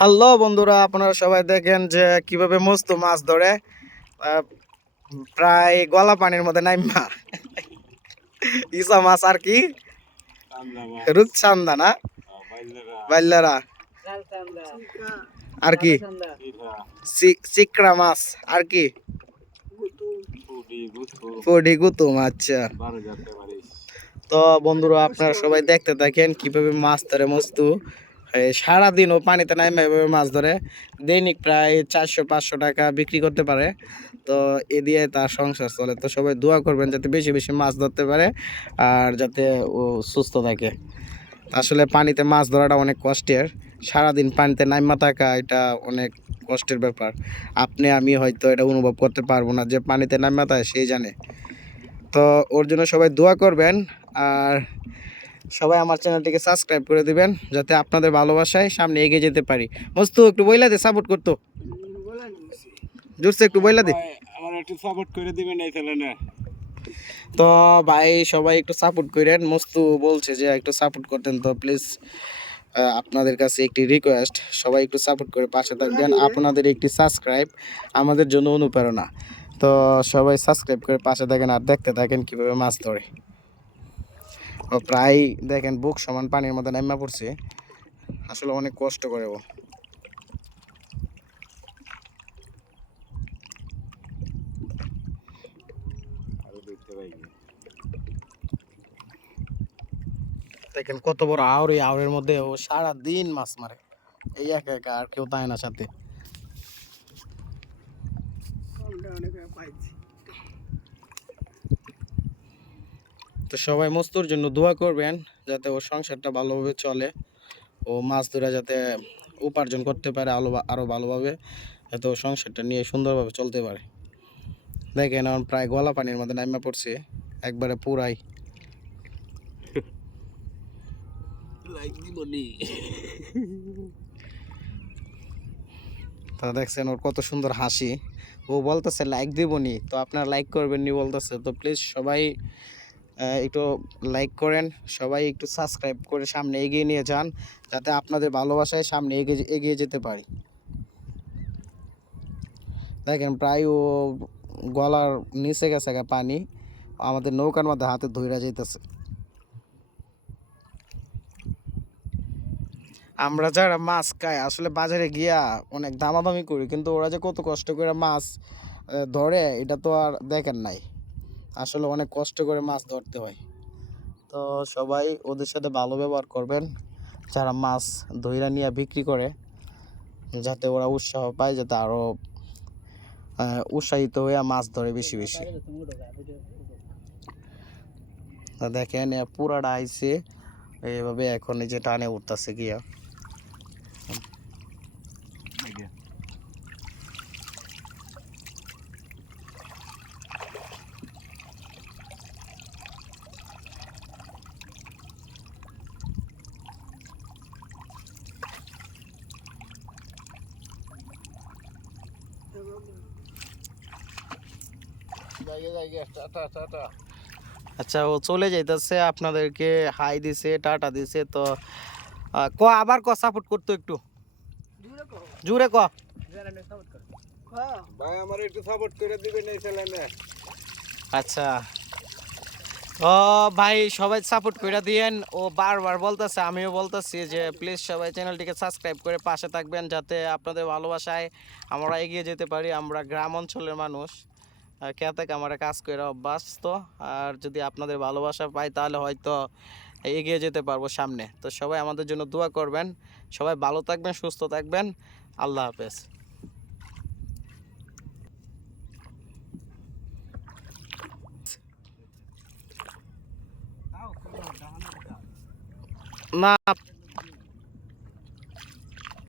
Hello বন্ধুরা, আপনারা সবাই দেখেন যে কিভাবে মস্ত মাছ ধরে। আহ, প্রায় গলা পানির মধ্যে নাইমা ইসা মাছ আর কি রূপচান্দা না বাইলারা আর কি চিকড়া মাছ আর কি ফডি গুতুম। আচ্ছা, তো বন্ধুরা আপনারা সবাই দেখতে থাকেন কিভাবে মাছ ধরে মস্তু। সারাদিন ও পানিতে নামে এভাবে মাছ ধরে দৈনিক প্রায় 400-500 টাকা বিক্রি করতে পারে। তো এ দিয়ে তার সংসার চলে। তো সবাই দোয়া করবেন যাতে বেশি বেশি মাছ ধরতে পারে আর যাতে ও সুস্থ থাকে। আসলে পানিতে মাছ ধরাটা অনেক কষ্টের। সারাদিন পানিতে নাইমা থাকা এটা অনেক কষ্টের ব্যাপার। আপনি আমি হয়তো এটা অনুভব করতে পারবো না, যে পানিতে নাইমা থাকে সেই জানে। তো ওর জন্য সবাই দোয়া করবেন আর সবাই আমার চ্যানেলটিকে সাবস্ক্রাইব করে দিবেন যাতে আপনাদের ভালোবাসায় সামনে এগিয়ে যেতে পারি। মস্তু একটু বইলা দে, সাপোর্ট করতো জোরছে একটু বইলা দে। আমার একটু সাপোর্ট করে দিবেন এই চ্যানেলে। তো ভাই সবাই একটু সাপোর্ট করেন, মস্তু বলছে যে একটু সাপোর্ট করতেন, তো প্লিজ আপনাদের কাছে একটি রিকোয়েস্ট, সবাই একটু সাপোর্ট করে পাশে থাকবেন। আপনাদের একটি সাবস্ক্রাইব আমাদের জন্য অনুপ্রেরণা। তো সবাই সাবস্ক্রাইব করে পাশে থাকেন আর দেখতে থাকেন কীভাবে মাছ ধরে। ও প্রায় দেখেন বুক সমান পানির মধ্যে নাইমা পড়ছে। আসলে অনেক কষ্ট করে ও। দেখেন কত বড় আওড়, এই আওড়ের মধ্যে ও সারা দিন মাছ মারে। এই একা একা, আর কেউ তাই না সাথে। তো সবাই মস্তুর জন্য দোয়া করবেন যাতে ওর সংসারটা ভালোভাবে চলে, ও মাছ ধরে যাতে উপার্জন করতে পারে আরো ভালোভাবে, যাতে ও সংসারটা নিয়ে সুন্দরভাবে চলতে পারে। দেখেন আমার প্রায় গলা পানির মধ্যে নাইমা পড়ছে একবারে পুরাই। তা দেখছেন ওর কত সুন্দর হাসি। ও বলতেছে লাইক দিবনি, তো আপনারা লাইক করবেন নি বলতেছে। তো প্লিজ সবাই একটু লাইক করেন, সবাই একটু সাবস্ক্রাইব করে সামনে এগিয়ে নিয়ে যান যাতে আপনাদের ভালোবাসায় সামনে এগিয়ে যেতে পারি। দেখেন প্রায় ও গলার নিচে গেছে পানি, আমাদের নৌকার মধ্যে হাতে ধইরা যাইতেছে। আমরা যারা মাছ খাই আসলে বাজারে গিয়া অনেক দামাদামি করি, কিন্তু ওরা যে কত কষ্ট করে মাছ ধরে এটা তো আর দেখেন নাই। আসলে অনেক কষ্ট করে মাছ ধরতে হয়। তো সবাই ওদের সাথে ভালো ব্যবহার করবেন যারা মাছ ধইরা নিয়ে বিক্রি করে, যাতে ওরা উৎসাহ পায়, যাতে আরও উৎসাহিত হয়ে মাছ ধরে বেশি বেশি। দেখেন পুরাটা আইছে এইভাবে, এখন এই যে টানে উঠতেছে গিয়া। আচ্ছা, ও চলে যাইতেছে, আপনাদেরকে হাই দিছে, টাটা দিছে। তো ক আবার ক সাপোর্ট করতো একটু জোরে ক। ভাই আমার একটু সাপোর্ট করে দিবেন এই চ্যানেলে। আচ্ছা, ও ভাই সবাই সাপোর্ট করে দিয়েন। ও বারবার বলতেছে, আমিও বলতেছি যে প্লিজ সবাই চ্যানেলটিকে সাবস্ক্রাইব করে পাশে থাকবেন যাতে আপনাদের ভালোবাসায় আমরা এগিয়ে যেতে পারি। আমরা গ্রাম অঞ্চলের মানুষ, খেতে কামারে কাজ করে অভ্যাস। তো আর যদি আপনাদের ভালোবাসা পাই তাহলে হয়তো এগিয়ে যেতে পারবো সামনে। তো সবাই আমাদের জন্য দোয়া করবেন। সবাই ভালো থাকবেন, সুস্থ থাকবেন। আল্লাহ হাফেজ। না।